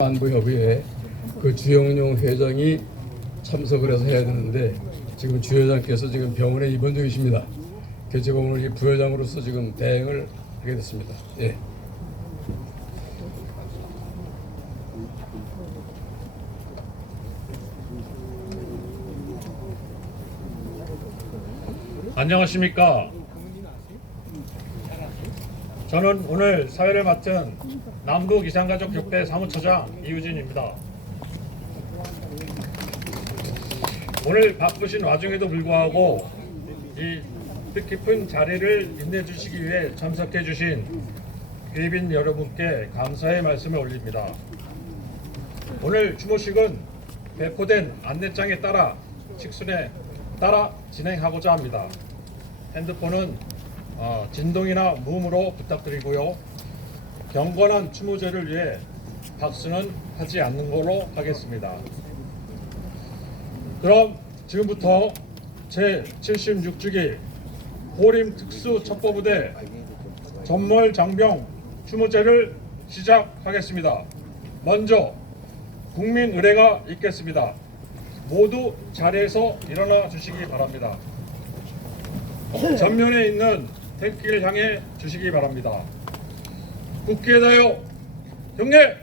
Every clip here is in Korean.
안보협의회 그 주영용 회장이 참석을 해서 해야 되는데 지금 주 회장께서 지금 병원에 입원 중이십니다. 그래서 제가 오늘 이 부회장으로서 지금 대행을 하게 됐습니다. 예. 안녕하십니까. 저는 오늘 사회를 맡은 남부기상가족협회 사무처장 이유진입니다. 오늘 바쁘신 와중에도 불구하고 이 뜻깊은 자리를 빛내주시기 위해 참석해 주신 귀빈 여러분께 감사의 말씀을 올립니다. 오늘 추모식은 배포된 안내장에 따라 직선에 따라 진행하고자 합니다. 핸드폰은 진동이나 무음으로 부탁드리고요. 경건한 추모제를 위해 박수는 하지 않는 걸로 하겠습니다. 그럼 지금부터 제76주기 호림 특수첩보부대 전몰장병 추모제를 시작하겠습니다. 먼저 국민 의례가 있겠습니다. 모두 자리에서 일어나 주시기 바랍니다. 전면에 있는 태극기를 향해 주시기 바랍니다. 국기에 대하여 경례!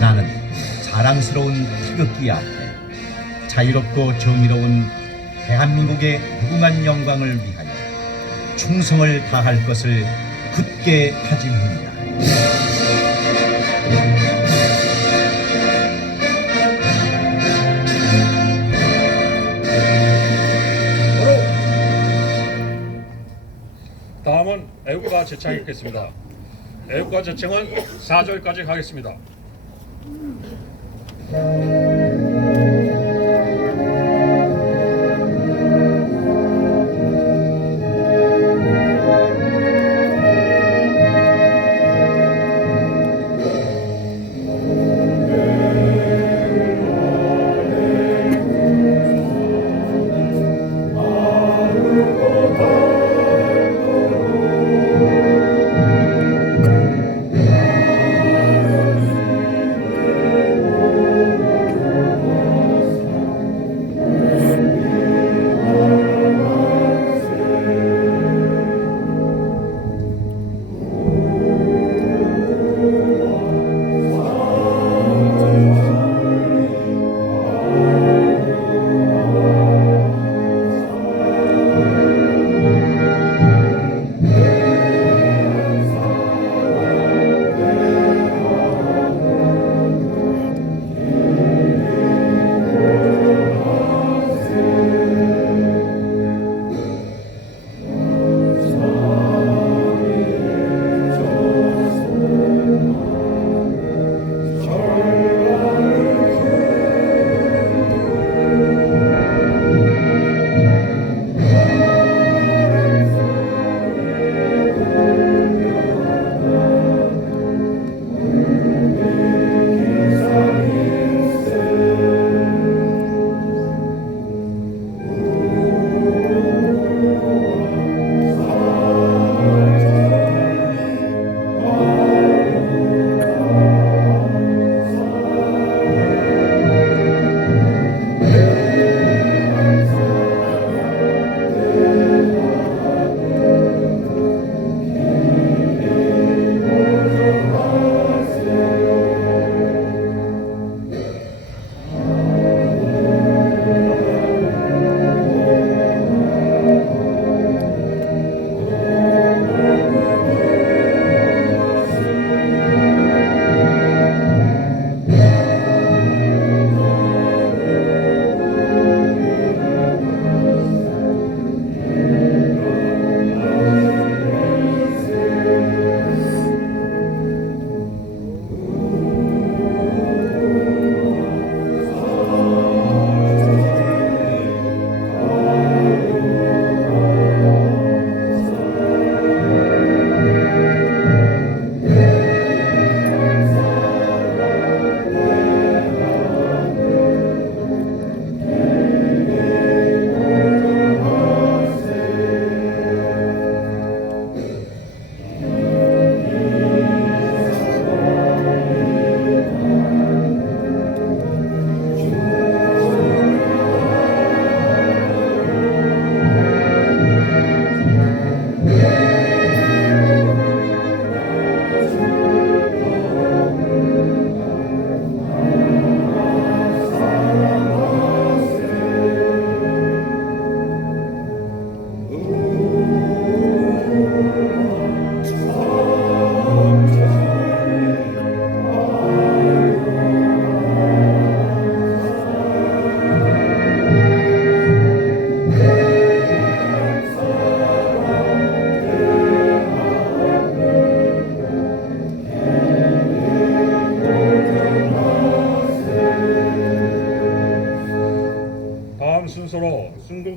나는 자랑스러운 태극기 앞에 자유롭고 정의로운 대한민국의 무궁한 영광을 위하여 충성을 다할 것을 굳게 다짐합니다. 다음은 애국가 제창이 있겠습니다. 애국가 제창은 4절까지 하겠습니다.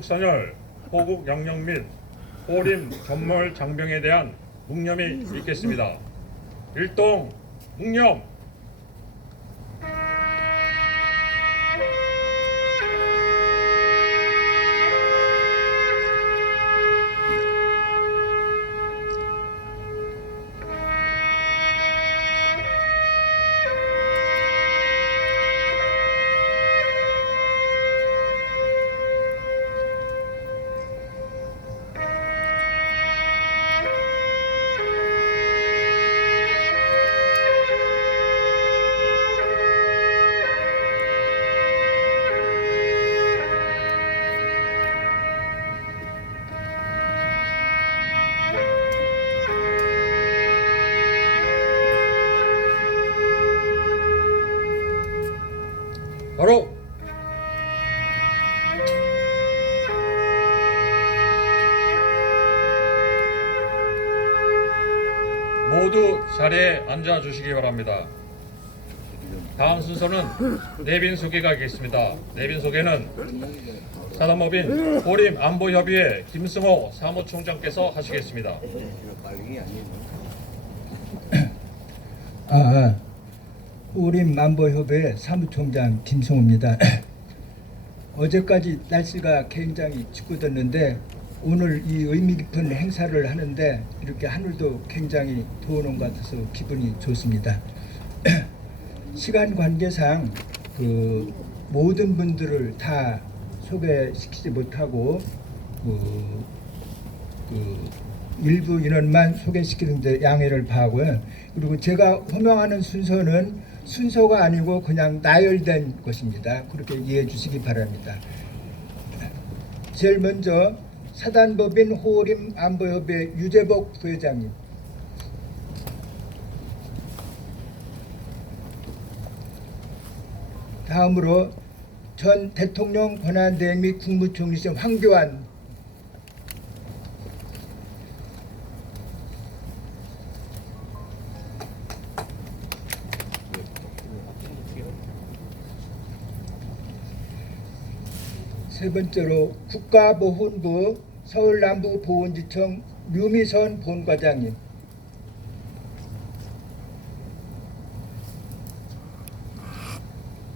한국선열, 호국 영령 및 호림 전몰 장병에 대한 묵념이 있겠습니다. 일동 묵념. 바로 모두 자리에 앉아 주시기 바랍니다. 다음 순서는 내빈 소개가 있겠습니다. 내빈 소개는 사단법인 호림 안보협의회 김승호 사무총장께서 하시겠습니다. 호림 안보협회 사무총장 김성호입니다. 어제까지 날씨가 굉장히 춥고졌는데 오늘 이 의미 깊은 행사를 하는데 이렇게 하늘도 굉장히 더운 것 같아서 기분이 좋습니다. 시간 관계상 그 모든 분들을 다 소개시키지 못하고 일부 인원만 소개시키는데 양해를 바라고요. 그리고 제가 호명하는 순서는 순서가 아니고 그냥 나열된 것입니다. 그렇게 이해해 주시기 바랍니다. 제일 먼저 사단법인 호림 안보협회 유재복 부회장님, 다음으로 전 대통령 권한대행 및 국무총리실 황교안, 세 번째로 국가보훈부 서울남부보훈지청 류미선 본과장님,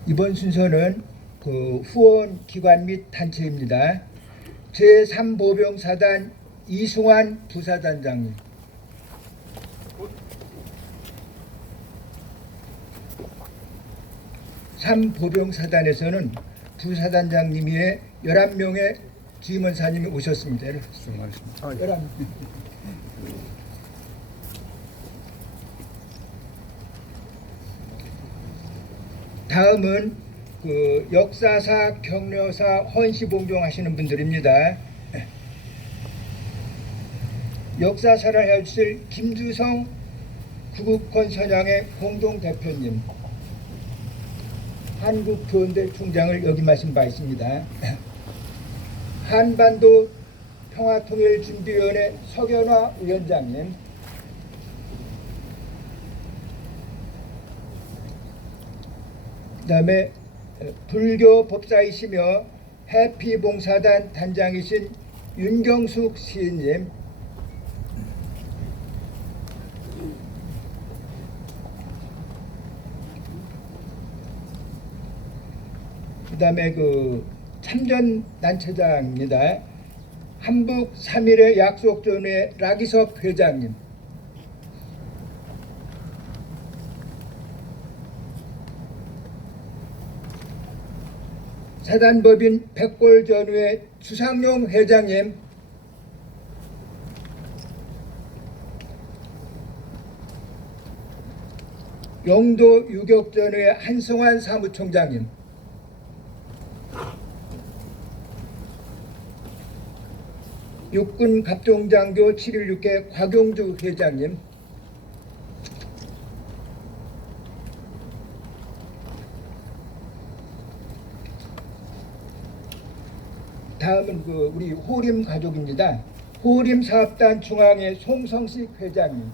이번 순서는 그 후원 기관 및 단체입니다. 제3보병사단 이승환 부사단장님, (3보병사단에서는) 부사단장님 외에 11명의 주임원사님이 오셨습니다. 11명. 다음은 그 역사사, 경려사, 헌시봉종 하시는 분들입니다. 역사사를 해주실 김주성 구국권 선양의 공동대표님, 한국교원대 총장을 역임하신 바 있습니다. 한반도 평화통일준비위원회 석연화 위원장님, 그 다음에 불교 법사이시며 해피봉사단 단장이신 윤경숙 시인님, 그 다음에 그 참전단체장입니다. 한북 3.1의 약속존의 라기석 회장님, 사단법인 백골전우의 주상용 회장님, 영도 유격전우의 한성환 사무총장님, 육군 갑종장교 716회 곽용주 회장님, 다음은 그 우리 호림 가족입니다. 호림 사업단 중앙회 송성식 회장님,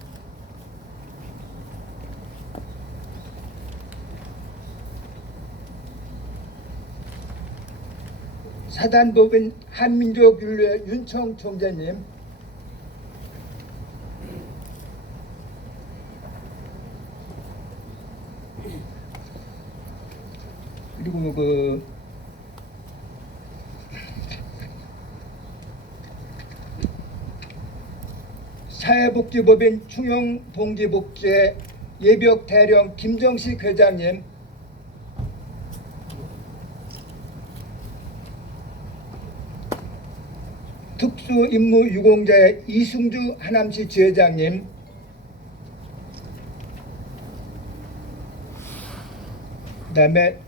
사단법인 한민족윤례 윤청 총재님, 그리고 사회복지법인 충영동지복지회 예벽 대령 김정식 회장님, 특수임무유공자의 이승주 하남시 지회장님, 그 다음에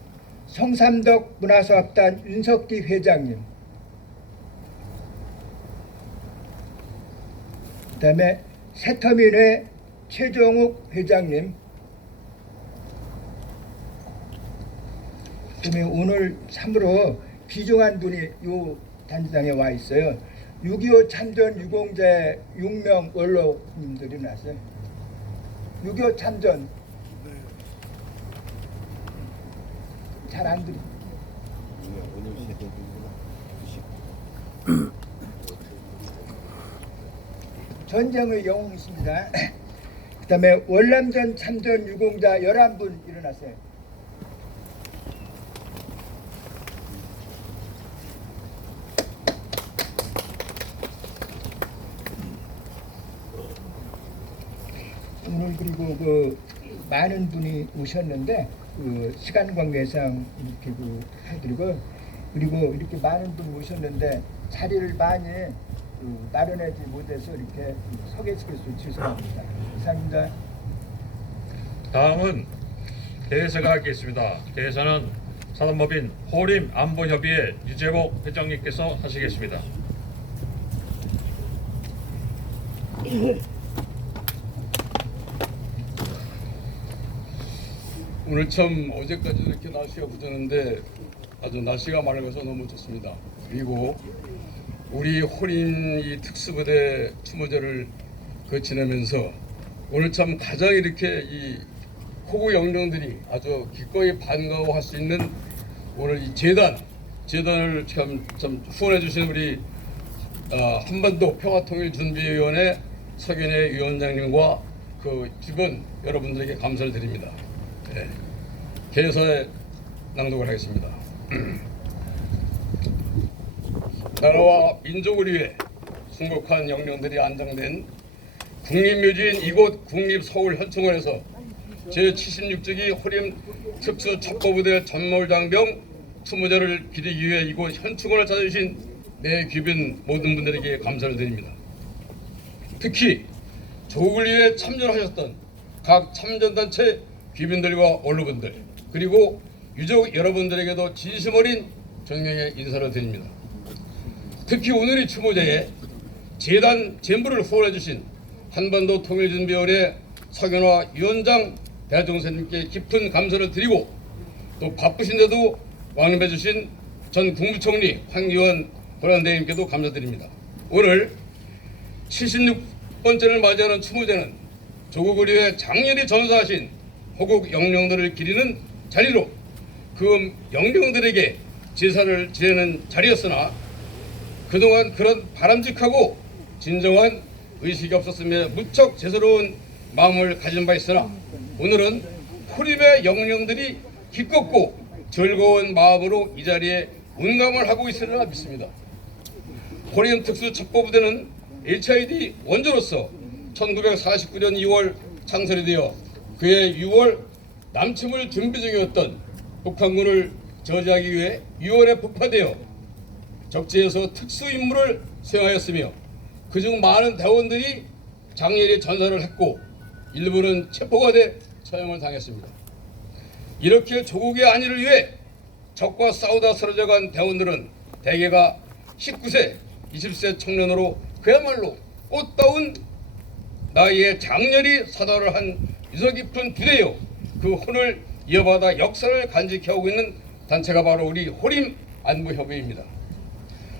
성삼덕 문화사업단 윤석기 회장님, 그 다음에 새터민회 최정욱 회장님, 그다음에 오늘 참으로 귀중한 분이 요 단장에 와 있어요. 6.25 참전 유공자 6명 원로님들이 나왔어요. 6.25 참전 잘 안 들리. 전쟁의 영웅이십니다. 그 다음에 월남전 참전 유공자 11분 일어났어요. 오늘 그리고 많은 분이 오셨는데 시간 관계상 이렇게 해드리고, 그리고 이렇게 많은 분이 오셨는데 자리를 많이 마련하지 못해서 이렇게 소개시켜서 죄송합니다. 이상입니다. 다음은 대사가 하겠습니다. 대사는 사단법인 호림 안보협의회 유재복 회장님께서 하시겠습니다. 오늘 참 어제까지 이렇게 날씨가 부졌는데 아주 날씨가 맑아서 너무 좋습니다. 그리고 우리 호림 이 특수부대 추모제를 지내면서 오늘 참 가장 이렇게 이 호구 영령들이 아주 기꺼이 반가워할 수 있는 오늘 이 재단을 참 후원해 주신 우리 한반도 평화통일준비위원회 석윤회 위원장님과 그 주변 여러분들에게 감사를 드립니다. 네. 개서에 낭독을 하겠습니다. 나라와 민족을 위해 순국한 영령들이 안장된 국립묘지인 이곳 국립서울현충원에서 제76주기 호림 특수 첩보부대 전몰장병 추모제를 기리기 위해 이곳 현충원을 찾아주신 내 귀빈 모든 분들에게 감사를 드립니다. 특히 조국을 위해 참전하셨던 각 참전단체 귀빈들과 언론분들, 그리고 유족 여러분들에게도 진심 어린 정명의 인사를 드립니다. 특히 오늘 이 추모제에 재단 전부를 후원해 주신 한반도 통일준비위원회 석연화 위원장 대통령님께 깊은 감사를 드리고, 또 바쁘신데도 왕림해 주신 전 국무총리 황교안 권한대행님께도 감사드립니다. 오늘 76번째를 맞이하는 추모제는 조국을 위해 장렬히 전사하신 호국 영령들을 기리는 자리로 그 영령들에게 제사를 지내는 자리였으나 그동안 그런 바람직하고 진정한 의식이 없었으며 무척 죄스러운 마음을 가진 바 있으나 오늘은 호림의 영령들이 기뻤고 즐거운 마음으로 이 자리에 운감을 하고 있으리라 믿습니다. 호림 특수 첩보부대는 HID 원조로서 1949년 2월 창설이 되어 그해 6월 남침을 준비 중이었던 북한군을 저지하기 위해 유월에 북파되어 적지에서 특수 임무를 수행하였으며 그중 많은 대원들이 장렬히 전사를 했고 일부는 체포가 돼 처형을 당했습니다. 이렇게 조국의 안위를 위해 적과 싸우다 쓰러져간 대원들은 대개가 19세, 20세 청년으로 그야말로 꽃다운 나이에 장렬히 사달을 한 유서 깊은 부대요, 그 혼을 이어받아 역사를 간직해오고 있는 단체가 바로 우리 호림 안보협의회입니다.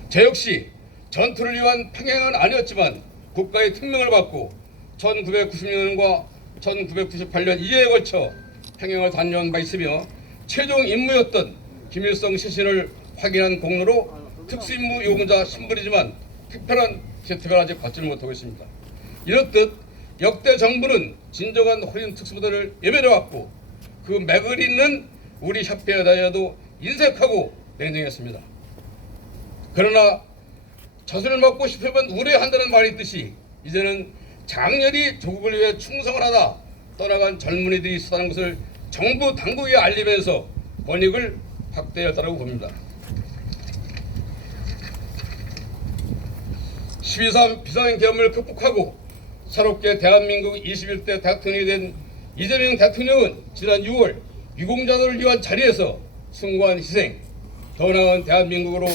저 역시 전투를 위한 평양은 아니었지만 국가의 특명을 받고 1990년과 1998년 2회에 걸쳐 평양을 단련한 바 있으며 최종 임무였던 김일성 시신을 확인한 공로로 특수임무 요금자 신분이지만 특별한 혜택을 아직 받지 못하고 있습니다. 이렇듯 역대 정부는 진정한 호림 특수부대를 예배해왔고 그 맥을 잇는 우리 협회에 대하여도 인색하고 냉정했습니다. 그러나 젖을 먹고 싶으면 우려한다는 말이 있듯이 이제는 장렬히 조국을 위해 충성을 하다 떠나간 젊은이들이 있었다는 것을 정부 당국에 알리면서 권익을 확대했다고 봅니다. 12.3 비상계엄을 극복하고 새롭게 대한민국 21대 대통령이 된 이재명 대통령은 지난 6월 유공자들을 위한 자리에서 숭고한 희생, 더 나은 대한민국으로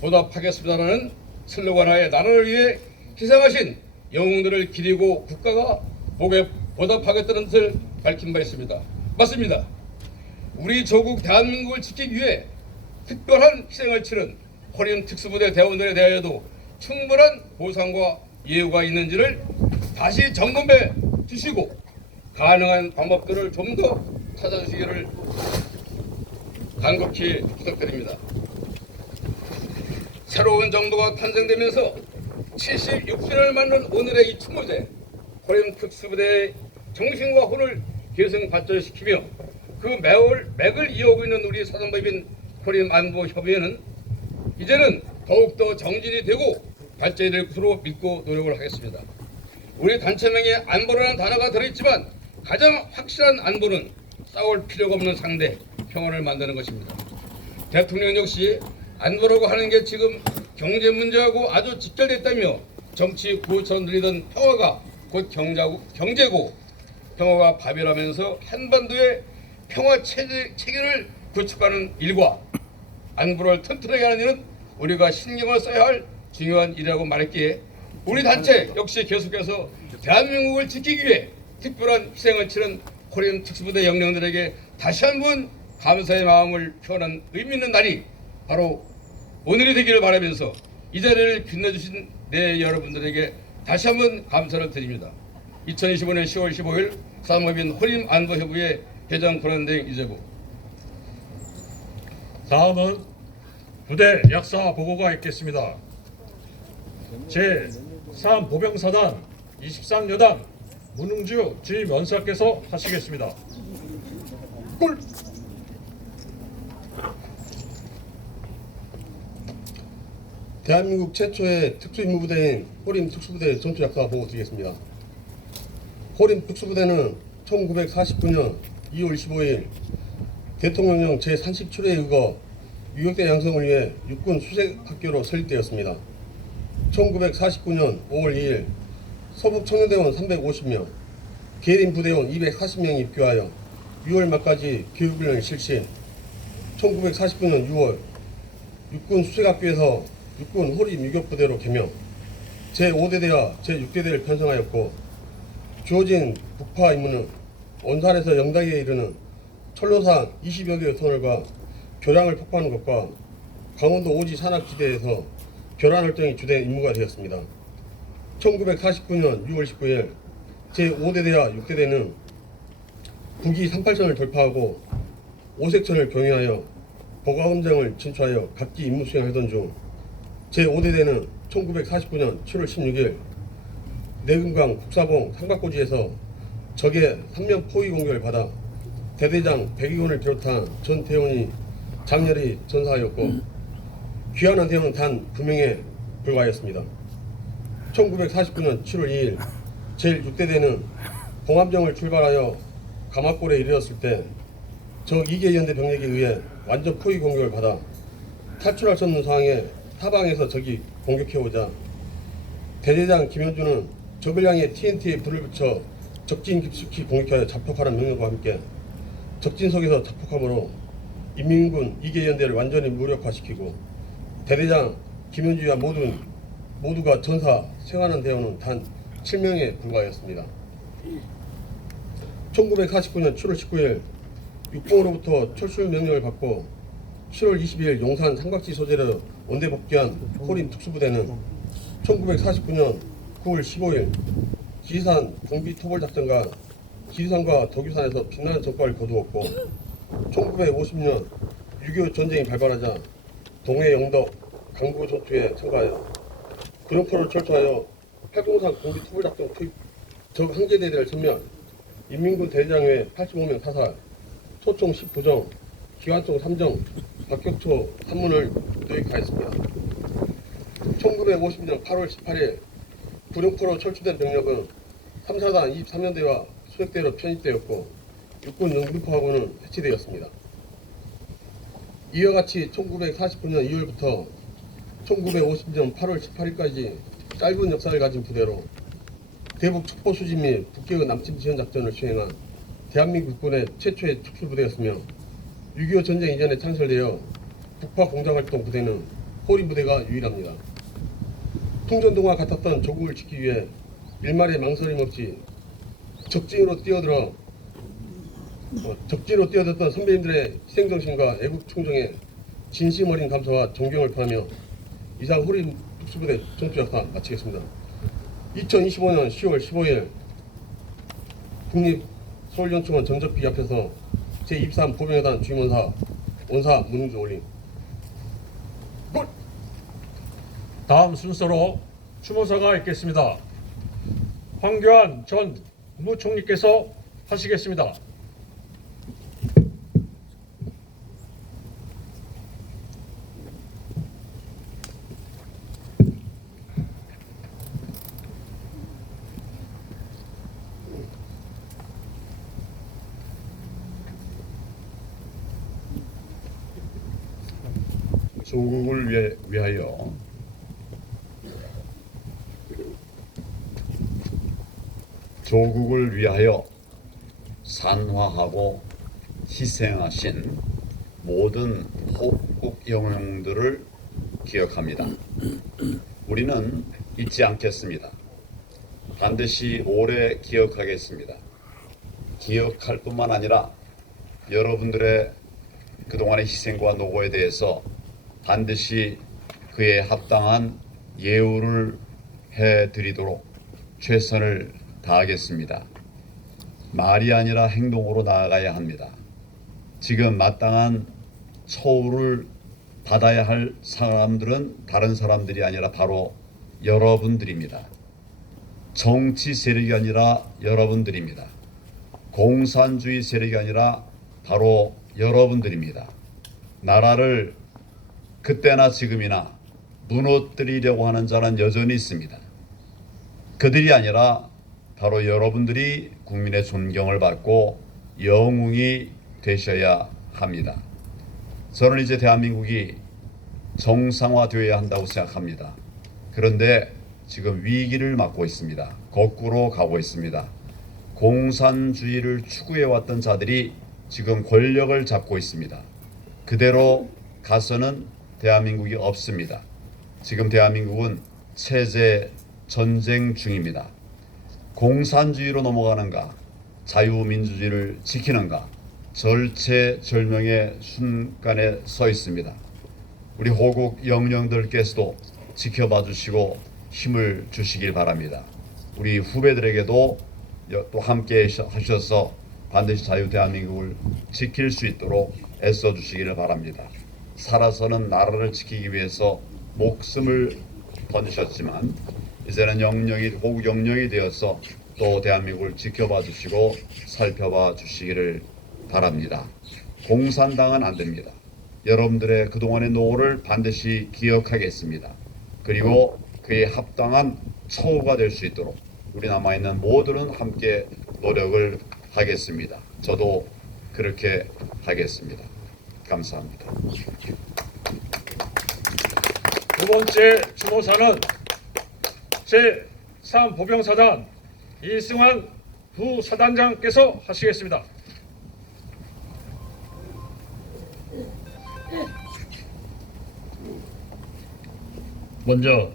보답하겠습니다라는 슬로건하에 나라를 위해 희생하신 영웅들을 기리고 국가가 복에 보답하겠다는 뜻을 밝힌 바 있습니다. 맞습니다. 우리 조국 대한민국을 지키기 위해 특별한 희생을 치른 호림 특수부대 대원들에 대하여도 충분한 보상과 예우가 있는지를 다시 점검해 주시고 가능한 방법들을 좀 더 찾아주시기를 간곡히 부탁드립니다. 새로운 정부가 탄생되면서 76주년을 맞는 오늘의 이 추모제 호림 특수부대의 정신과 혼을 계승 발전시키며 그 맥을 이어오고 있는 우리 사단법인 호림 안보협의회는 이제는 더욱더 정진이 되고 발전이 될 것으로 믿고 노력을 하겠습니다. 우리 단체명에 안보라는 단어가 들어있지만 가장 확실한 안보는 싸울 필요가 없는 상대, 평화를 만드는 것입니다. 대통령 역시 안보라고 하는 게 지금 경제 문제하고 아주 직결됐다며 정치 구호처럼 들리던 평화가 곧 경제고 평화가 밥이라면서 한반도의 평화 체계를 구축하는 일과 안보를 튼튼하게 하는 일은 우리가 신경을 써야 할 중요한 일이라고 말했기에 우리 단체 역시 계속해서 대한민국을 지키기 위해 특별한 희생을 치른 호림 특수부대 영령들에게 다시 한번 감사의 마음을 표하는 의미 있는 날이 바로 오늘이 되기를 바라면서 이 자리를 빛내주신 여러분들에게 다시 한번 감사를 드립니다. 2025년 10월 15일 사단법인 호림 안보협의회 회장 권한대행 이재부. 다음은 부대 약사 보고가 있겠습니다. 제3 보병사단 23여단 문흥주 지면사께서 하시겠습니다. 꿀! 대한민국 최초의 특수임무부대인 호림 특수부대 전투약사 보고 드리겠습니다. 호림 특수부대는 1949년 2월 25일 대통령령 제37회에 의거 유격대 양성을 위해 육군 수색학교로 설립되었습니다. 1949년 5월 2일 서북청년대원 350명, 계림 부대원 240명이 입교하여 6월 말까지 교육훈련을 실시. 1949년 6월 육군 수색학교에서 육군 호림 유격부대로 개명, 제5대대와 제6대대를 편성하였고 주어진 북파 임무는 원산에서 영당에 이르는 철로상 20여 개의 터널과 교량을 폭파하는 것과 강원도 오지 산악지대에서 교란 활동이 주된 임무가 되었습니다. 1949년 6월 19일 제5대대와 6대대는 북이 38선을 돌파하고 오색천을 경유하여 보가검장을 진출하여 각기 임무 수행하던 중 제5대대는 1949년 7월 16일 내금강 북사봉 삼각고지에서 적의 3면 포위 공격을 받아 대대장 백의원을 비롯한 전 대원이 장렬히 전사하였고 귀환한 대원은 단 2명에 불과하였습니다. 1949년 7월 2일 제6대대는 봉암정을 출발하여 가마골에 이르렀을 때 적 2개 연대 병력에 의해 완전 포위 공격을 받아 탈출할 수 없는 상황에 타방에서 적이 공격해오자 대대장 김현주는 적을 향해 TNT에 불을 붙여 적진 깊숙이 공격하여 자폭하라는 명령과 함께 적진 속에서 자폭함으로 인민군 2개 연대를 완전히 무력화시키고 대대장 김현주와 모두가 전사 생還한 대원은 단 7명에 불과하였습니다. 1949년 7월 19일 육봉으로부터 철수 명령을 받고 7월 22일 용산 삼각지 소재로 원대 복귀한 호림 특수부대는 1949년 9월 15일 지리산 공비 토벌 작전과 지리산과 덕유산에서 빛나는 성과를 거두었고 1950년 6.25 전쟁이 발발하자 동해 영덕 강부 전투에 참가하여 구룡포를 철수하여 803 공비 투불작전 투입 적 항제대대를 섬멸, 인민군 대장회 85명 사살, 초총 19정, 기관총 3정, 박격초 3문을 도입하였습니다. 1950년 8월 18일 구룡포로 철수된 병력은 3사단 23년대와 수색대로 편입되었고 육군 영등포하고는 해체되었습니다. 이와 같이 1949년 2월부터 1950년 8월 18일까지 짧은 역사를 가진 부대로 대북 첩보 수집 및 북경의 남침 지원 작전을 수행한 대한민국 육군의 최초의 특수부대였으며 6.25 전쟁 이전에 창설되어 북파 공작활동 부대는 호리 부대가 유일합니다. 풍전등과 같았던 조국을 지키기 위해 일말의 망설임 없이 적진으로 뛰어들었던 선배님들의 희생정신과 애국 충정에 진심 어린 감사와 존경을 표하며 이상 호리 특수부대 전투역사 마치겠습니다. 2025년 10월 15일 국립서울연충원 전적비 앞에서 제23 보병여단 주임원사 원사 문웅주 올림. 다음 순서로 추모사가 있겠습니다. 황교안 전 국무총리께서 하시겠습니다. 조국을 위하여 조국을 위하여 산화하고 희생하신 모든 호국 영웅들을 기억합니다. 우리는 잊지 않겠습니다. 반드시 오래 기억하겠습니다. 기억할 뿐만 아니라 여러분들의 그동안의 희생과 노고에 대해서 반드시 그에 합당한 예우를 해드리도록 최선을 다하겠습니다. 말이 아니라 행동으로 나아가야 합니다. 지금 마땅한 처우를 받아야 할 사람들은 다른 사람들이 아니라 바로 여러분들입니다. 정치 세력이 아니라 여러분들입니다. 공산주의 세력이 아니라 바로 여러분들입니다. 나라를 그때나 지금이나 무너뜨리려고 하는 자는 여전히 있습니다. 그들이 아니라 바로 여러분들이 국민의 존경을 받고 영웅이 되셔야 합니다. 저는 이제 대한민국이 정상화되어야 한다고 생각합니다. 그런데 지금 위기를 맞고 있습니다. 거꾸로 가고 있습니다. 공산주의를 추구해왔던 자들이 지금 권력을 잡고 있습니다. 그대로 가서는 대한민국이 없습니다. 지금 대한민국은 체제 전쟁 중입니다. 공산주의로 넘어가는가, 자유민주주의를 지키는가, 절체절명의 순간에 서 있습니다. 우리 호국 영령들께서도 지켜봐 주시고 힘을 주시길 바랍니다. 우리 후배들에게도 또 함께 하셔서 반드시 자유 대한민국을 지킬 수 있도록 애써 주시기를 바랍니다. 살아서는 나라를 지키기 위해서 목숨을 던지셨지만 이제는 호국 영령이 되어서 또 대한민국을 지켜봐 주시고 살펴봐 주시기를 바랍니다. 공산당은 안 됩니다. 여러분들의 그동안의 노고를 반드시 기억하겠습니다. 그리고 그에 합당한 처우가 될 수 있도록 우리 남아있는 모두는 함께 노력을 하겠습니다. 저도 그렇게 하겠습니다. 감사합니다. 두 번째 추모사는 제3보병사단 이승환 부사단장께서 하시겠습니다. 먼저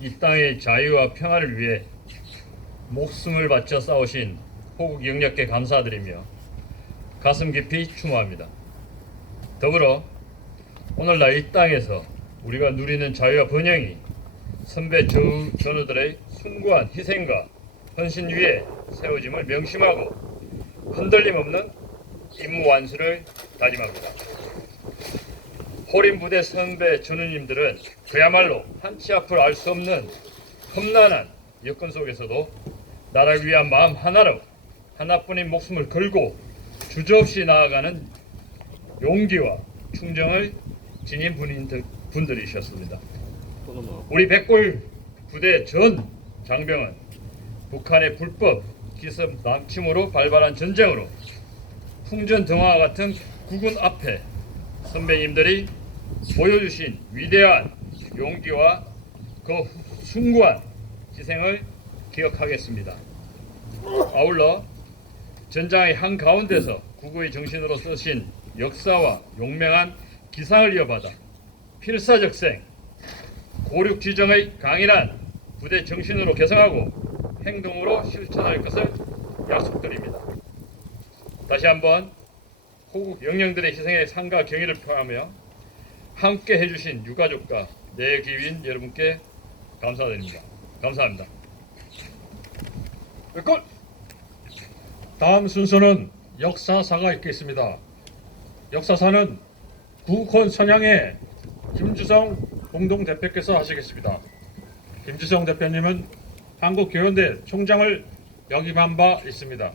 이 땅의 자유와 평화를 위해 목숨을 바쳐 싸우신 호국 영령께 감사드리며 가슴 깊이 추모합니다. 더불어 오늘날 이 땅에서 우리가 누리는 자유와 번영이 선배 전우들의 숭고한 희생과 헌신 위에 세워짐을 명심하고 흔들림 없는 임무 완수를 다짐합니다. 호림 부대 선배 전우님들은 그야말로 한치 앞을 알 수 없는 험난한 여건 속에서도 나라를 위한 마음 하나로 하나뿐인 목숨을 걸고 주저없이 나아가는 용기와 충정을 지닌 분들이셨습니다. 우리 백골 부대 전 장병은 북한의 불법 기습 남침으로 발발한 전쟁으로 풍전등화와 같은 국군 앞에 선배님들이 보여주신 위대한 용기와 그 숭고한 희생을 기억하겠습니다. 아울러 전장의 한가운데서 국의 정신으로 쓰신 역사와 용맹한 기상을 이어받아 필사적생 고륙지정의 강인한 부대 정신으로 개성하고 행동으로 실천할 것을 약속드립니다. 다시 한번 호국 영령들의 희생에 상과 경의를 표하며 함께 해주신 유가족과 내기윈 여러분께 감사드립니다. 감사합니다. 끝! 다음 순서는 역사사가 있겠습니다. 역사사는 국헌 선양의 김주성 공동대표께서 하시겠습니다. 김주성 대표님은 한국교연대 총장을 역임한 바 있습니다.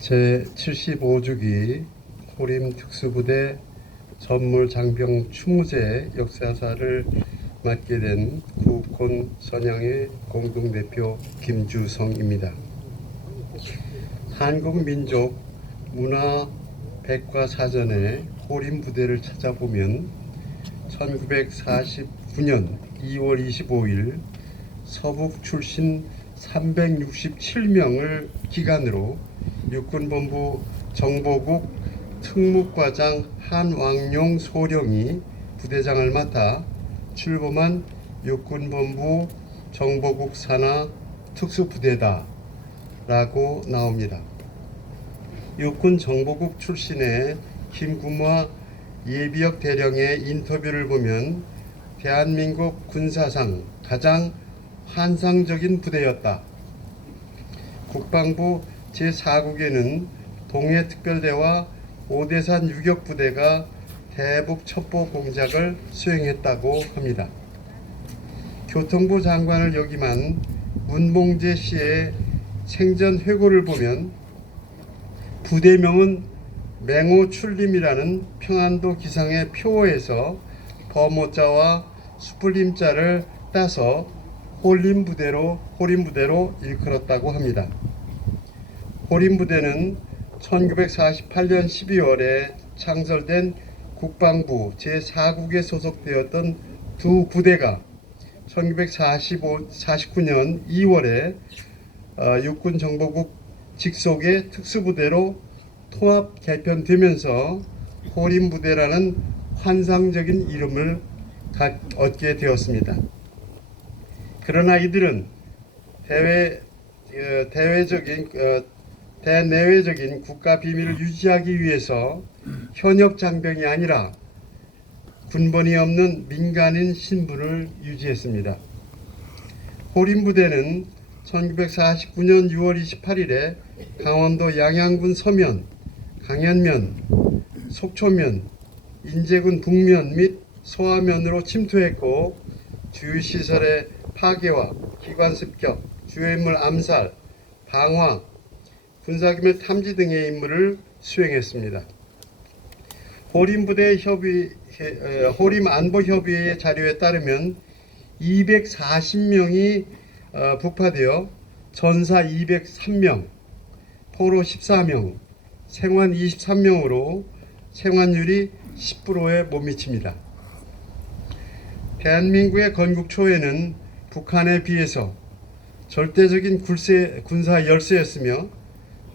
제75주기 호림 특수부대 전물장병 추모제 역사사를 맡게 된 국헌 선양의 공동대표 김주성입니다. 한국민족 문화백과사전의 호림 부대를 찾아보면 1949년 2월 25일 서북 출신 367명을 기간으로 육군본부 정보국 특무과장 한왕용 소령이 부대장을 맡아 출범한 육군본부 정보국 산하 특수부대다 라고 나옵니다. 육군 정보국 출신의 김구마 예비역 대령의 인터뷰를 보면 대한민국 군사상 가장 환상적인 부대였다. 국방부 제4국에는 동해특별대와 오대산 유격부대가 대북 첩보 공작을 수행했다고 합니다. 교통부 장관을 역임한 문봉재 씨의 생전 회고를 보면 부대명은 맹호출림이라는 평안도 기상의 표어에서 범호자와 수풀림자를 따서 호림부대로 일컬었다고 합니다. 호림부대는 1948년 12월에 창설된 국방부 제4국에 소속되었던 두 부대가 1949년 2월에 육군정보국 직속의 특수부대로 통합 개편되면서 호림부대라는 환상적인 이름을 얻게 되었습니다. 그러나 이들은 대내외적인 국가 비밀을 유지하기 위해서 현역 장병이 아니라 군번이 없는 민간인 신분을 유지했습니다. 호림부대는 1949년 6월 28일에 강원도 양양군 서면, 강현면, 속초면, 인제군 북면 및 소화면으로 침투했고 주요 시설의 파괴와 기관 습격, 주요인물 암살, 방화, 군사기밀 탐지 등의 임무를 수행했습니다. 호림안보협의회 자료에 따르면 240명이 북파되어 전사 203명, 포로 14명, 생환 23명으로 생환율이 10%에 못 미칩니다. 대한민국의 건국 초에는 북한에 비해서 절대적인 군사 열세였으며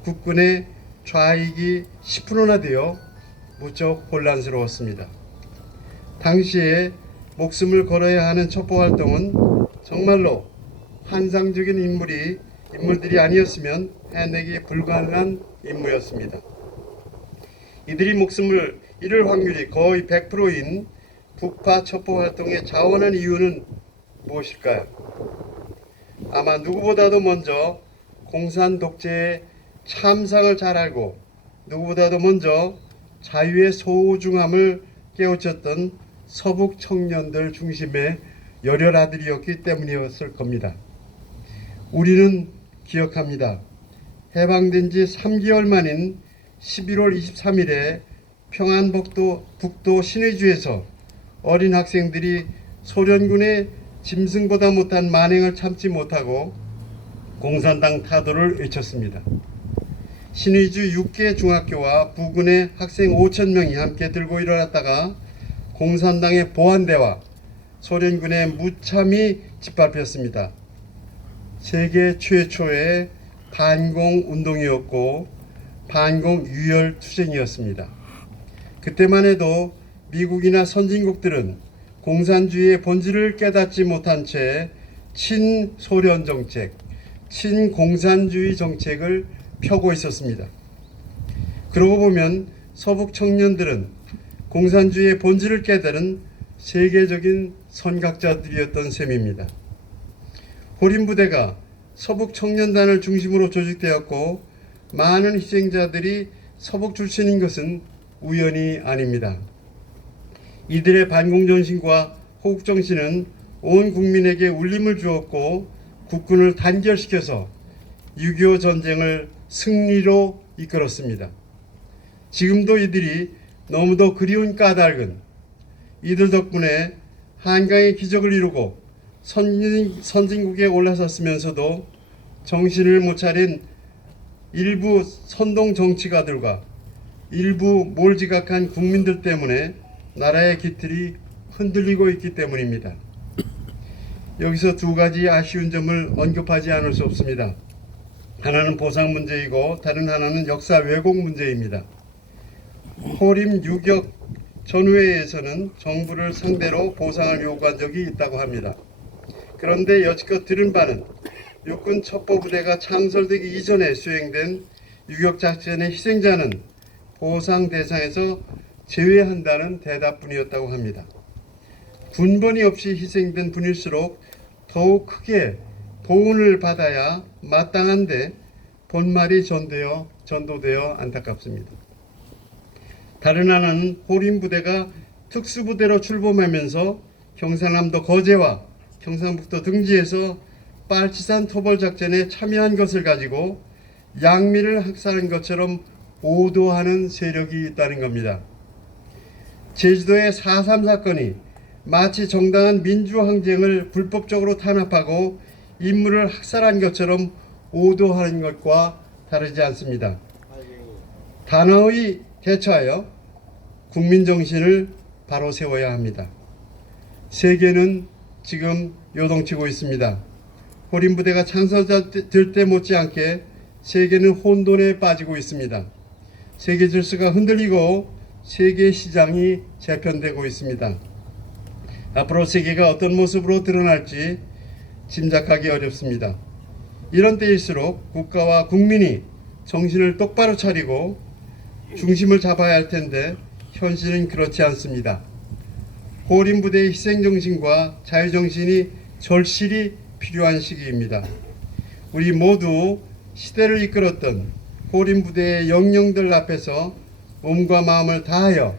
국군의 좌익이 10%나 되어 무척 혼란스러웠습니다. 당시에 목숨을 걸어야 하는 첩보활동은 정말로 환상적인 인물들이 아니었으면 해내기 불가능한 임무였습니다. 이들이 목숨을 잃을 확률이 거의 100%인 북파 첩보활동의 자원한 이유는 무엇일까요? 아마 누구보다도 먼저 공산 독재의 참상을 잘 알고 누구보다도 먼저 자유의 소중함을 깨우쳤던 서북 청년들 중심의 열혈아들이었기 때문이었을 겁니다. 우리는 기억합니다. 해방된 지 3개월 만인 11월 23일에 평안북도 신의주에서 어린 학생들이 소련군의 짐승보다 못한 만행을 참지 못하고 공산당 타도를 외쳤습니다. 신의주 6개 중학교와 부군의 학생 5,000명이 함께 들고 일어났다가 공산당의 보안대와 소련군의 무참히 짓밟혔습니다. 세계 최초의 반공운동이었고 반공유혈투쟁이었습니다. 그때만 해도 미국이나 선진국들은 공산주의의 본질을 깨닫지 못한 채 친소련 정책, 친공산주의 정책을 펴고 있었습니다. 그러고 보면 서북 청년들은 공산주의의 본질을 깨달은 세계적인 선각자들이었던 셈입니다. 호림부대가 서북 청년단을 중심으로 조직되었고 많은 희생자들이 서북 출신인 것은 우연이 아닙니다. 이들의 반공정신과 호국정신은 온 국민에게 울림을 주었고 국군을 단결시켜서 6.25 전쟁을 승리로 이끌었습니다. 지금도 이들이 너무도 그리운 까닭은 이들 덕분에 한강의 기적을 이루고 선진국에 올라섰으면서도 정신을 못 차린 일부 선동 정치가들과 일부 몰지각한 국민들 때문에 나라의 기틀이 흔들리고 있기 때문입니다. 여기서 두 가지 아쉬운 점을 언급하지 않을 수 없습니다. 하나는 보상 문제이고 다른 하나는 역사 왜곡 문제입니다. 호림 유격 전후회에서는 정부를 상대로 보상을 요구한 적이 있다고 합니다. 그런데 여지껏 들은 바는 육군 첩보부대가 창설되기 이전에 수행된 유격작전의 희생자는 보상 대상에서 제외한다는 대답뿐이었다고 합니다. 군번이 없이 희생된 분일수록 더욱 크게 보훈을 받아야 마땅한데 본말이 전도되어 안타깝습니다. 다른 하나는 호림부대가 특수부대로 출범하면서 경상남도 거제와 경상북도 등지에서 빨치산 토벌작전에 참여한 것을 가지고 양미를 학살한 것처럼 오도하는 세력이 있다는 겁니다. 제주도의 4.3 사건이 마치 정당한 민주항쟁을 불법적으로 탄압하고 인물을 학살한 것처럼 오도하는 것과 다르지 않습니다. 단호히 대처하여 국민정신을 바로 세워야 합니다. 세계는 지금 요동치고 있습니다. 호림부대가 창설될 때 못지않게 세계는 혼돈에 빠지고 있습니다. 세계 질서가 흔들리고 세계 시장이 재편되고 있습니다. 앞으로 세계가 어떤 모습으로 드러날지 짐작하기 어렵습니다. 이런 때일수록 국가와 국민이 정신을 똑바로 차리고 중심을 잡아야 할 텐데 현실은 그렇지 않습니다. 호림부대의 희생정신과 자유정신이 절실히 필요한 시기입니다. 우리 모두 시대를 이끌었던 호림부대의 영령들 앞에서 몸과 마음을 다하여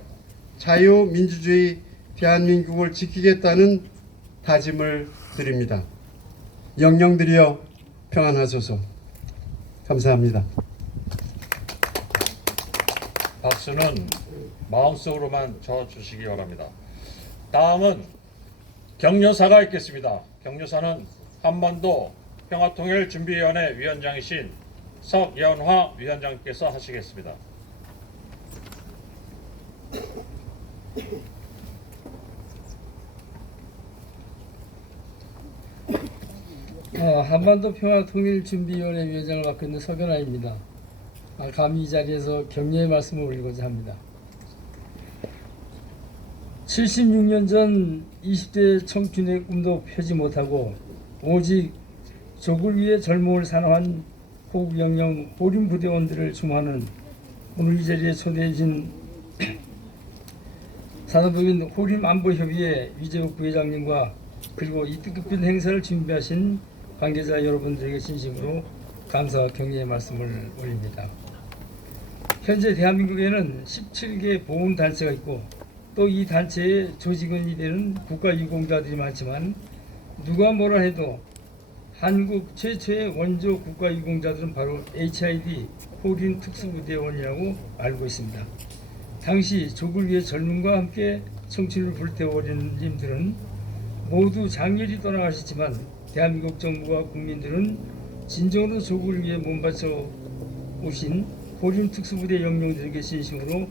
자유민주주의 대한민국을 지키겠다는 다짐을 드립니다. 영령들이여 평안하소서. 감사합니다. 박수는 마음속으로만 쳐주시기 바랍니다. 다음은 격려사가 있겠습니다. 격려사는 한반도 평화통일준비위원회 위원장이신 석연화 위원장께서 하시겠습니다. 한반도 평화통일준비위원회 위원장을 맡고 있는 석연화입니다. 감히 이 자리에서 격려의 말씀을 올리고자 합니다. 76년 전 20대 청춘의 꿈도 펴지 못하고 오직 족을 위해 젊음을 산화한 호국영령 호림부대원들을 추모하는 오늘 이 자리에 초대해 주신 산업부인 호림안보협의회 위재욱 부회장님과 그리고 이 뜻깊은 행사를 준비하신 관계자 여러분들에게 진심으로 감사와 격려의 말씀을 올립니다. 현재 대한민국에는 17개 보훈 단체가 있고 또 이 단체의 조직원이 되는 국가유공자들이 많지만 누가 뭐라 해도 한국 최초의 원조 국가유공자들은 바로 HID 호린 특수부대원이라고 알고 있습니다. 당시 조국을 위해 젊음과 함께 청춘을 불태워오려는 님들은 모두 장렬히 떠나가셨지만 대한민국 정부와 국민들은 진정으로 조국을 위해 몸바쳐 오신 호림 특수부대 영령들에게 진심으로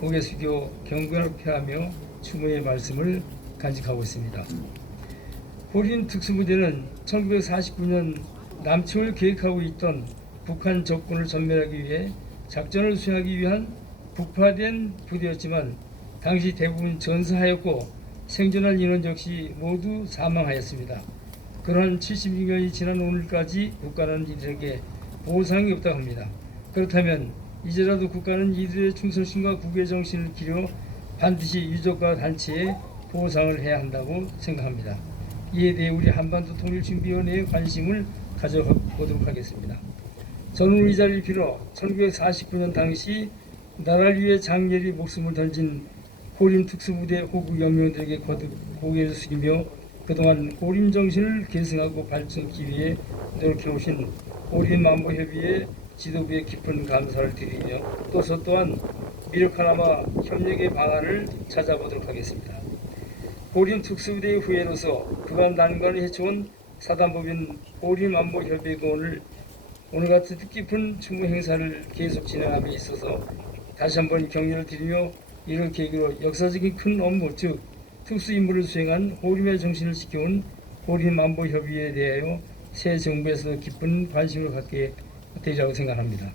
고개 숙여 경건을 표하며 추모의 말씀을 간직하고 있습니다. 호림 특수부대는 1949년 남침을 계획하고 있던 북한 적군을 전멸하기 위해 작전을 수행하기 위한 국파된 부대였지만 당시 대부분 전사하였고 생존한 인원 역시 모두 사망하였습니다. 그러한 76년이 지난 오늘까지 국가는 이들에게 보상이 없다고 합니다. 그렇다면 이제라도 국가는 이들의 충성심과 국외 정신을 기려 반드시 유족과 단체에 보상을 해야 한다고 생각합니다. 이에 대해 우리 한반도 통일준비위원회의 관심을 가져보도록 하겠습니다. 저는 이 자리를 빌어 1949년 당시 나라를 위해 장렬히 목숨을 던진 호림 특수부대 호국 영령들에게 거듭 고개를 숙이며 그동안 호림 정신을 계승하고 발전하기 위해 노력해오신 호림 안보협의회 지도부에 깊은 감사를 드리며 또한 미력하나마 협력의 방안을 찾아보도록 하겠습니다. 호림 특수부대의 후예로서 그간 난관을 헤쳐온 사단법인 호림 안보협의회 오늘 같은 뜻깊은 추모 행사를 계속 진행함에 있어서 다시 한번 격려를 드리며 이를 계기로 역사적인 큰 업무 즉 특수임무를 수행한 호림의 정신을 지켜온 호림 안보협의회에 대하여 새 정부에서도 깊은 관심을 갖게 되리라고 생각합니다.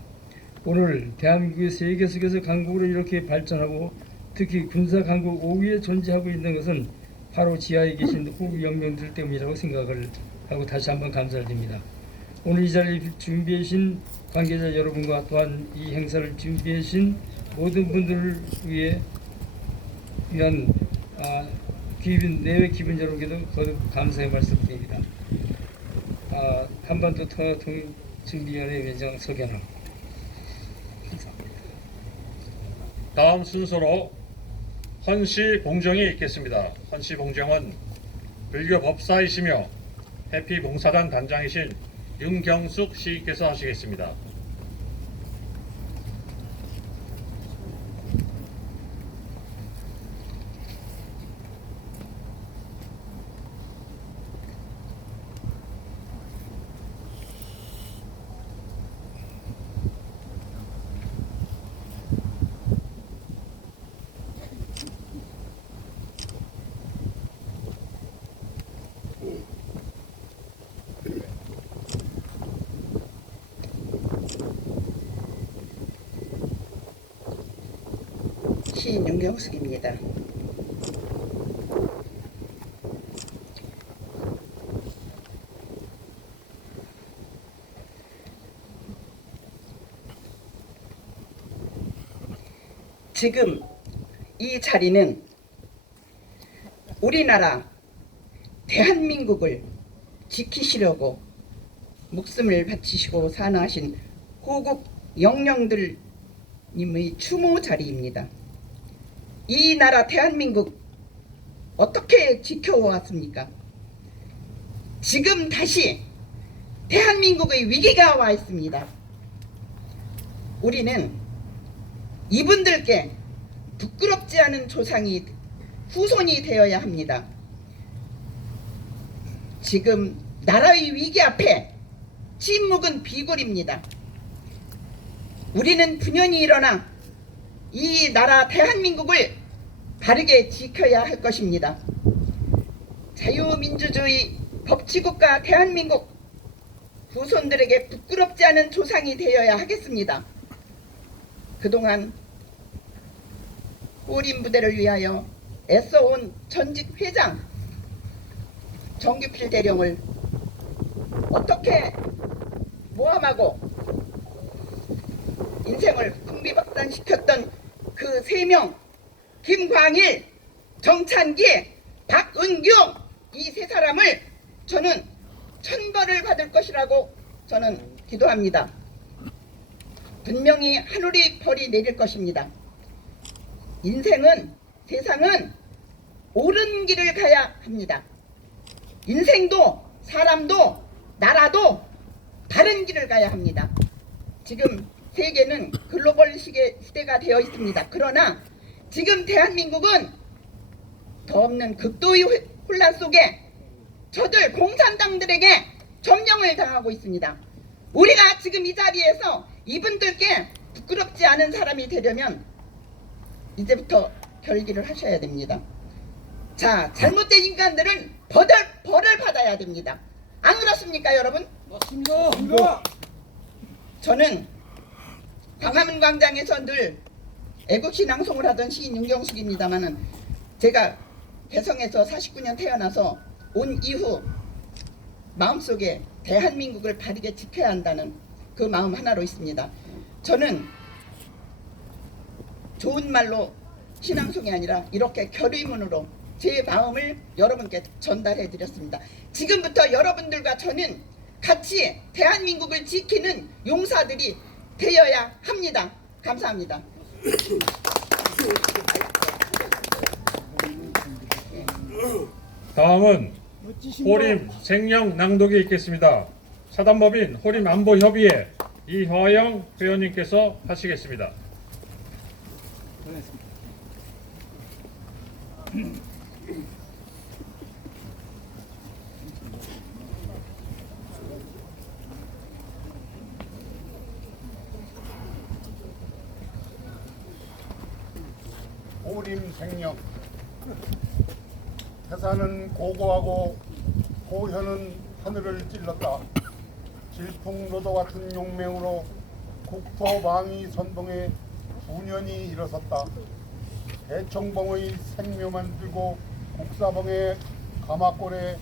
오늘 대한민국이 세계 속에서 강국으로 이렇게 발전하고 특히 군사 강국 5위에 존재하고 있는 것은 바로 지하에 계신 호국 영령들 때문이라고 생각을 하고 다시 한번 감사를 드립니다. 오늘 이 자리에 준비해 주신 관계자 여러분과 또한 이 행사를 준비해 주신 모든 분들을 위한 내외 기분 여러분께도 거듭 감사의 말씀드립니다. 한반도 통일준비위원회 위원장 서견호. 다음 순서로 헌시 봉정이 있겠습니다. 헌시 봉정은 불교 법사이시며 해피 봉사단 단장이신 윤경숙 시께서 하시겠습니다. 시인 윤경숙입니다. 지금 이 자리는 우리나라 대한민국을 지키시려고 목숨을 바치시고 사나하신 호국 영령들님의 추모 자리입니다. 이 나라 대한민국 어떻게 지켜왔습니까? 지금 다시 대한민국의 위기가 와 있습니다. 우리는 이분들께 부끄럽지 않은 조상이 후손이 되어야 합니다. 지금 나라의 위기 앞에 침묵은 비굴입니다. 우리는 분연히 일어나 이 나라 대한민국을 바르게 지켜야 할 것입니다. 자유민주주의 법치국가 대한민국 후손들에게 부끄럽지 않은 조상이 되어야 하겠습니다. 그동안 호림 부대를 위하여 애써온 전직 회장 정규필 대령을 어떻게 모함하고 인생을 풍비박산시켰던 그 3명 김광일, 정찬기, 박은경 이 3사람을 저는 천벌을 받을 것이라고 저는 기도합니다. 분명히 하늘이 벌이 내릴 것입니다. 인생은, 세상은 옳은 길을 가야 합니다. 인생도 사람도 나라도 바른 길을 가야 합니다. 지금 세계는 글로벌 시대가 되어 있습니다. 그러나 지금 대한민국은 더 없는 극도의 혼란 속에 저들 공산당들에게 점령을 당하고 있습니다. 우리가 지금 이 자리에서 이분들께 부끄럽지 않은 사람이 되려면 이제부터 결기를 하셔야 됩니다. 자, 잘못된 인간들은 벌을 받아야 됩니다. 안 그렇습니까, 여러분? 맞습니다. 저는 광화문 광장에서 늘 애국신앙송을 하던 시인 윤경숙입니다만은 제가 개성에서 49년 태어나서 온 이후 마음속에 대한민국을 바르게 지켜야 한다는 그 마음 하나로 있습니다. 저는 좋은 말로 신앙송이 아니라 이렇게 결의문으로 제 마음을 여러분께 전달해 드렸습니다. 지금부터 여러분들과 저는 같이 대한민국을 지키는 용사들이 되어야 합니다. 감사합니다. 다음은 호림 생령 낭독이 있겠습니다. 사단법인 호림안보협의회 이화영 회원님께서 하시겠습니다. 호림 생령. 태산은 고고하고 호현은 하늘을 찔렀다. 질풍노도 같은 용맹으로 국토방위 선봉에 분연이 일어섰다. 대청봉의 생묘만 들고 국사봉의 가마골에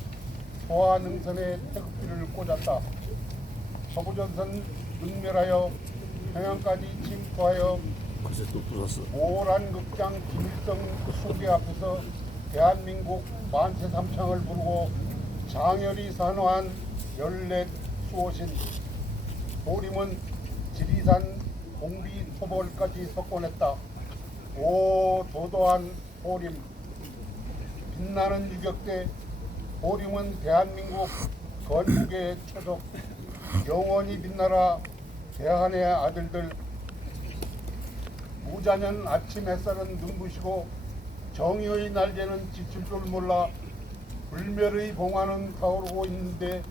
소화능선에 태극기를 꽂았다. 서부전선 능멸하여 평양까지 침투하여 오란 극장 김일성 숭배 앞에서 대한민국 만세 삼창을 부르고 장열히 산화한 14수호신. 호림은 지리산 공리 토벌까지 석권했다. 오 도도한 호림, 빛나는 유격대. 호림은 대한민국 건국의 초석. 영원히 빛나라 대한의 아들들. 무자년 아침 햇살은 눈부시고 정의의 날개는 지칠 줄 몰라 불멸의 봉화는 타오르고 있는데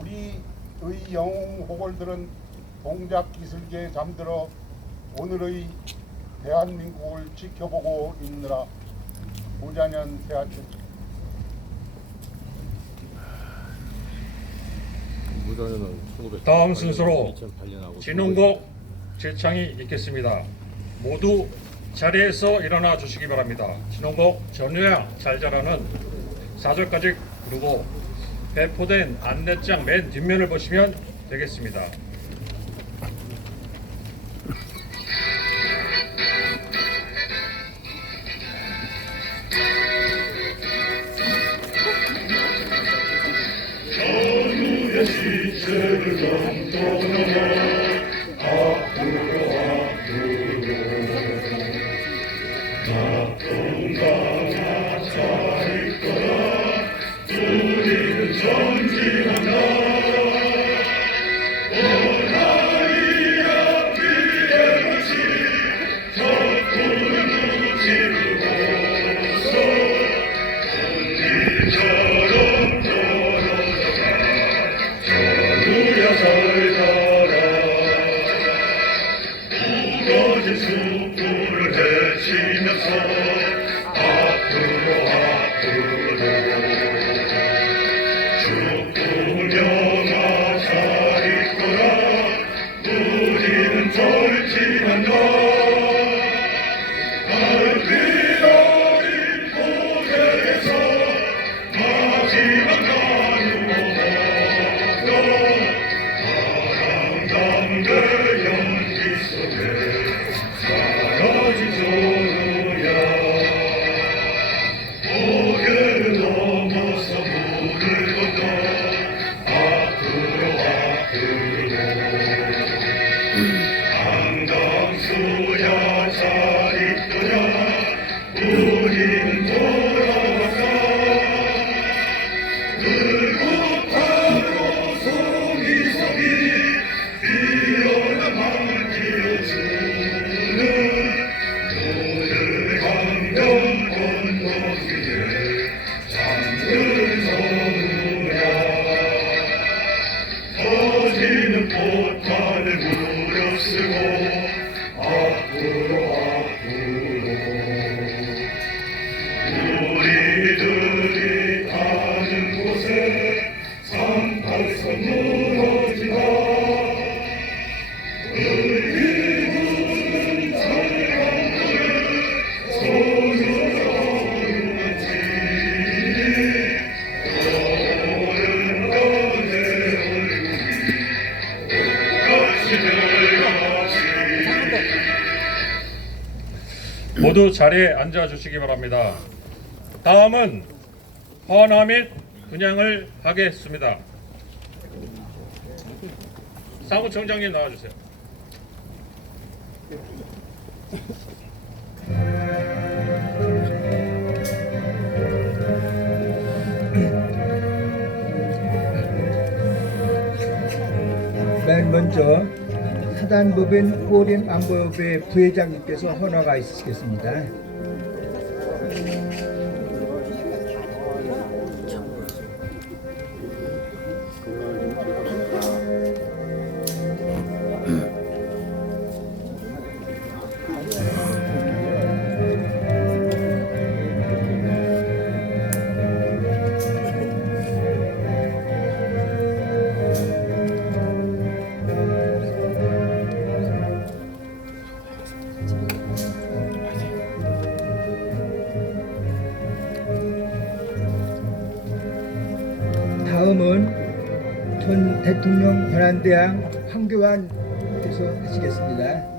우리의 영웅 호걸들은 동작 기슭에 잠들어 오늘의 대한민국을 지켜보고 있느라. 무자년 새아침. 다음 순서로 진홍곡 제창이 있겠습니다. 모두 자리에서 일어나 주시기 바랍니다. 진홍곡 전요양 잘 자라는 4절까지 부르고 배포된 안내장 맨 뒷면을 보시면 되겠습니다. 한강수 모두 자리에 앉아 주시기 바랍니다. 다음은 헌화 및 분양을 하겠습니다. 사무총장님 나와주세요. 맨 먼저 사단법인 호림안보협회 부회장님께서 헌화가 있으시겠습니다. 다음은 전 대통령 권한대항 황교안께서 하시겠습니다.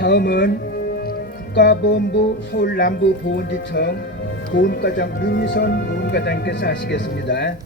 다음은 국가보훈부 서울남부보훈지청 보훈과장 류미선 보훈과장께서 하시겠습니다.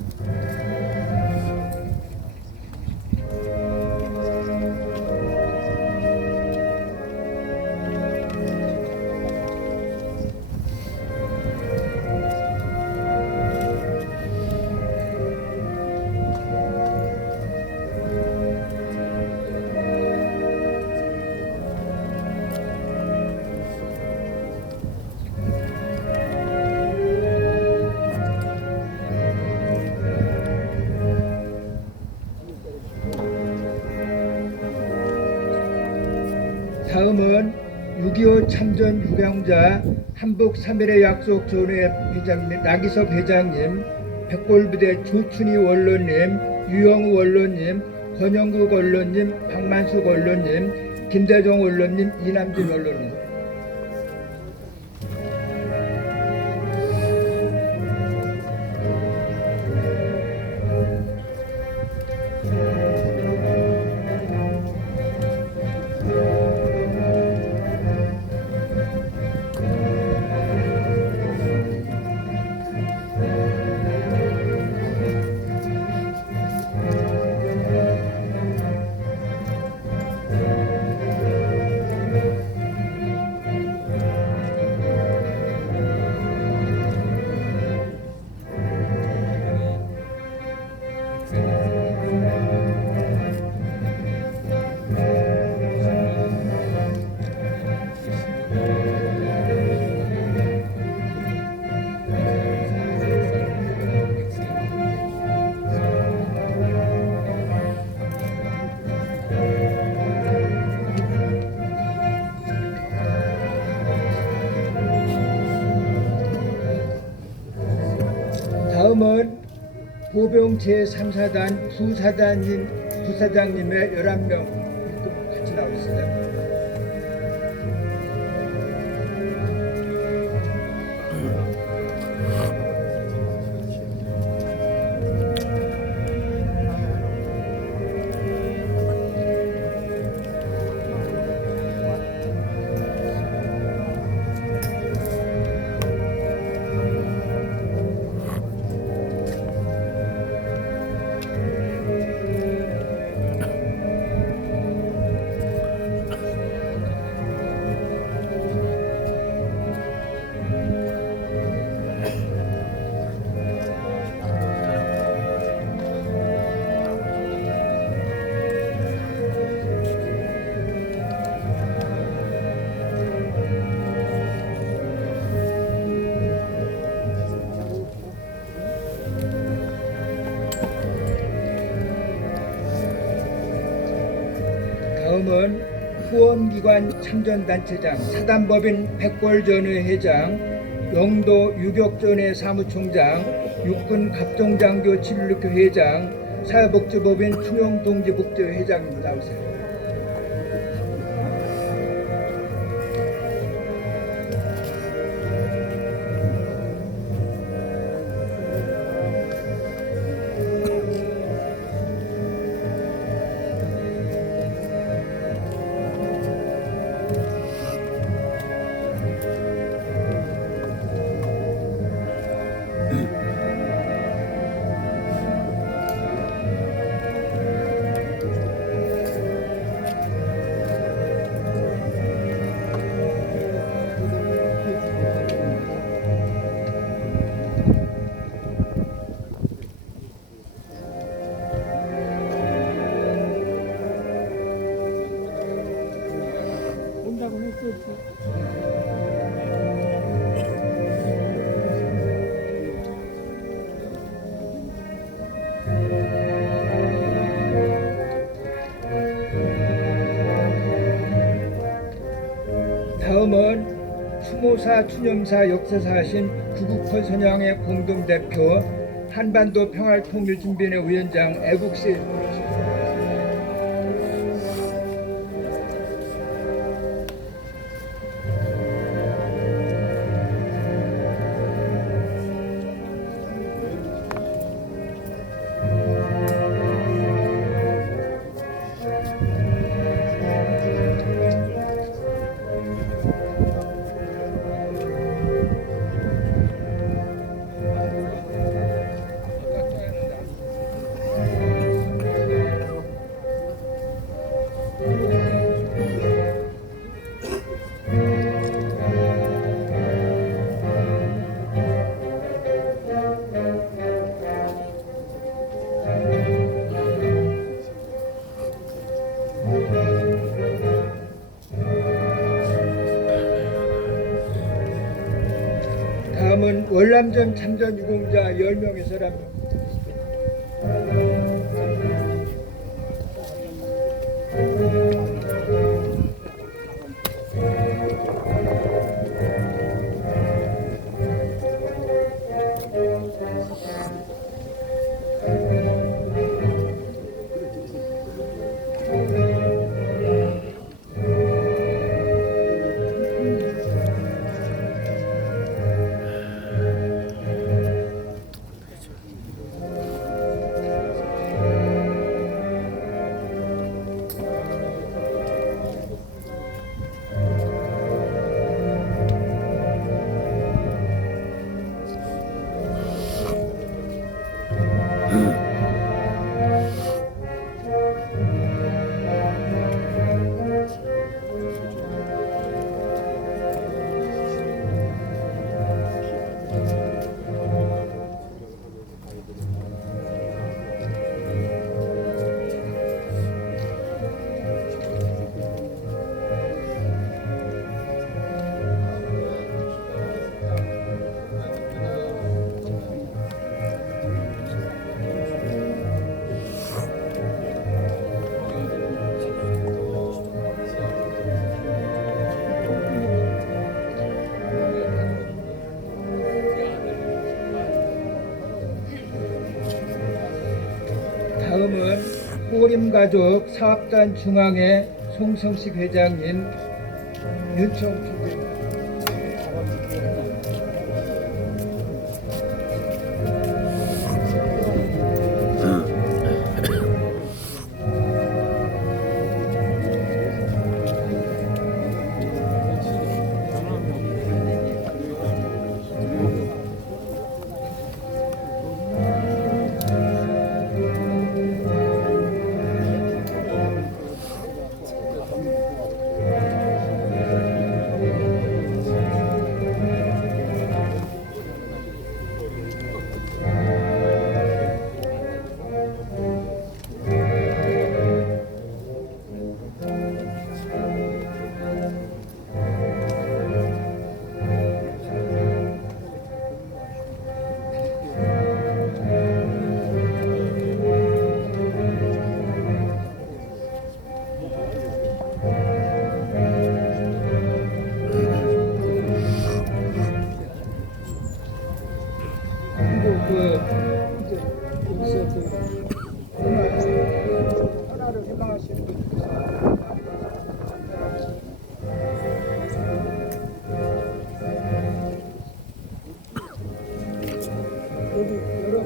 다음은 6.25 참전 유공자 한북 3.1의 약속 전회 회장님, 나기섭 회장님, 백골부대 조춘희 원로님, 유영우 원로님, 권영국 원로님, 박만숙 원로님, 김대종 원로님, 이남진 원로님. 다음은 보병 제3사단 부사장님의 11명 같이 나오겠습니다. 다음은 후원기관 참전단체장, 사단법인 백골전의 회장, 영도 유격전의 사무총장, 육군 갑종장교 칠육교 회장, 사회복지법인 충영동지복지 회장님 나오세요. 다음은 추모사, 추념사, 역사사하신 구국헌 선양의 공동대표, 한반도 평화통일준비회 위원장 애국씨 다음은 월남전 참전 유공자 10명의 사람. 다음은 호림가족 사업단 중앙회 송성식 회장님, 윤청주 하시는 분들 있어요. 여기 여러분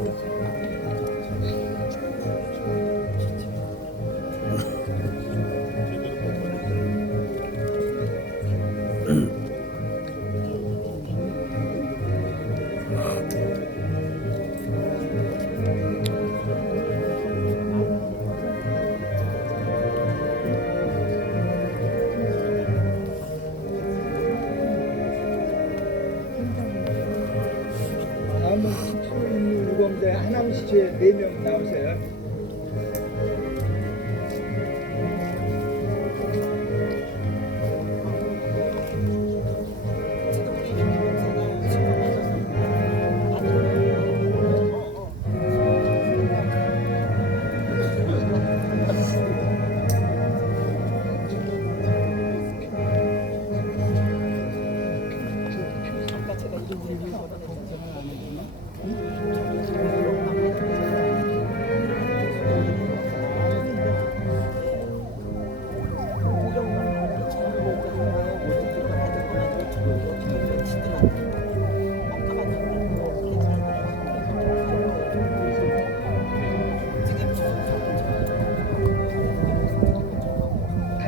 다음은 특수임무유공대 하남시체 4명 나오세요.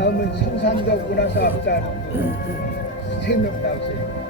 다음은 성산동 문화사업단 3명 나오세요.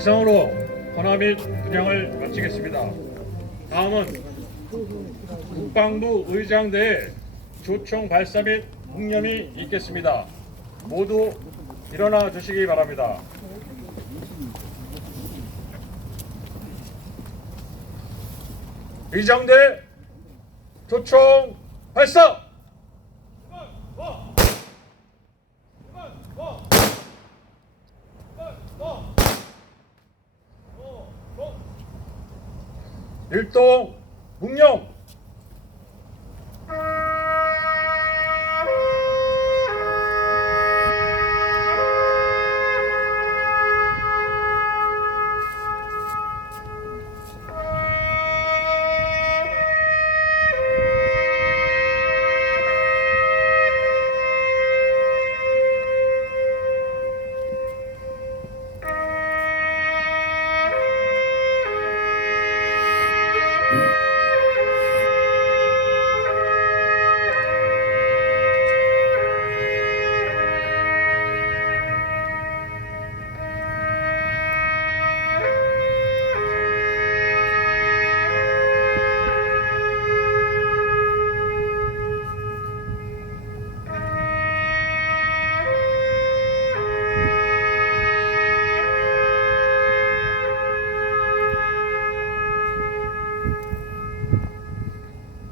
이상으로 헌화 및 분양을 마치겠습니다. 다음은 국방부 의장대의 조총 발사 및 묵념이 있겠습니다. 모두 일어나 주시기 바랍니다. 의장대 조총 발사! 일동 묵념.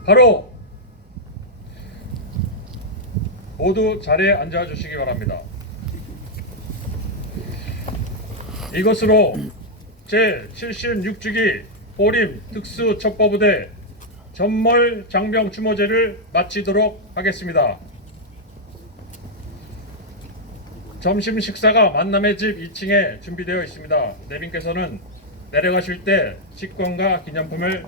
바로 모두 자리에 앉아 주시기 바랍니다. 이것으로 제76주기 호림 특수첩보부대 전몰 장병 추모제를 마치도록 하겠습니다. 점심 식사가 만남의 집 2층에 준비되어 있습니다. 내빈께서는 내려가실 때 식권과 기념품을